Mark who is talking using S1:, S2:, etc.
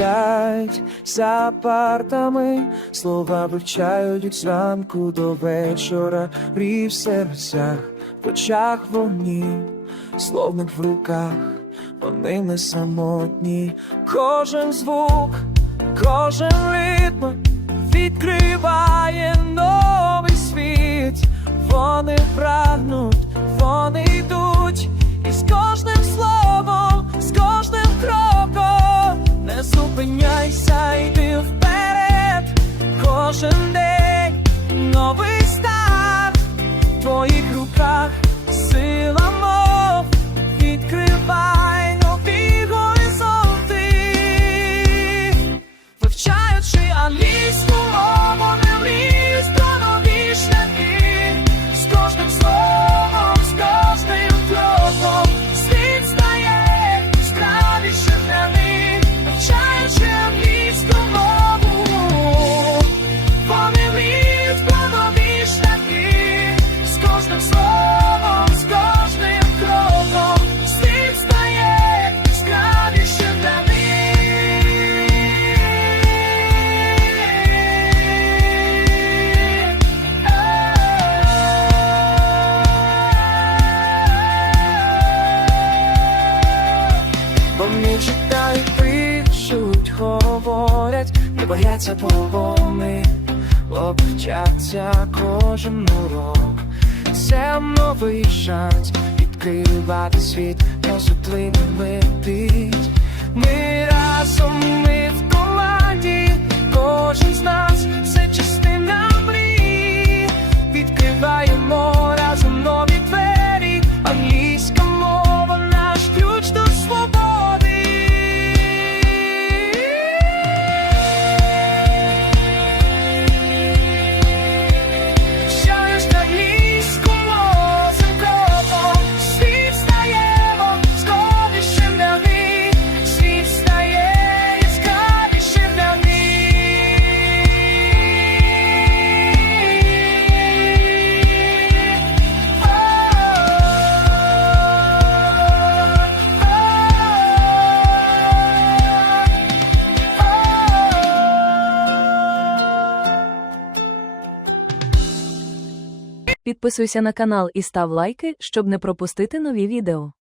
S1: сидять за партами, слова вивчають від зранку до вечора, Рі в серцях, в очах вогні, словник в руках, вони не самотні, кожен звук, кожен ритм Вони читають, пишуть, говорять, не бояться поломи, обчаться кожен урок. Це новий шанс відкривати світ розсудливими
S2: Підписуйся на канал і став лайки, щоб не пропустити нові відео.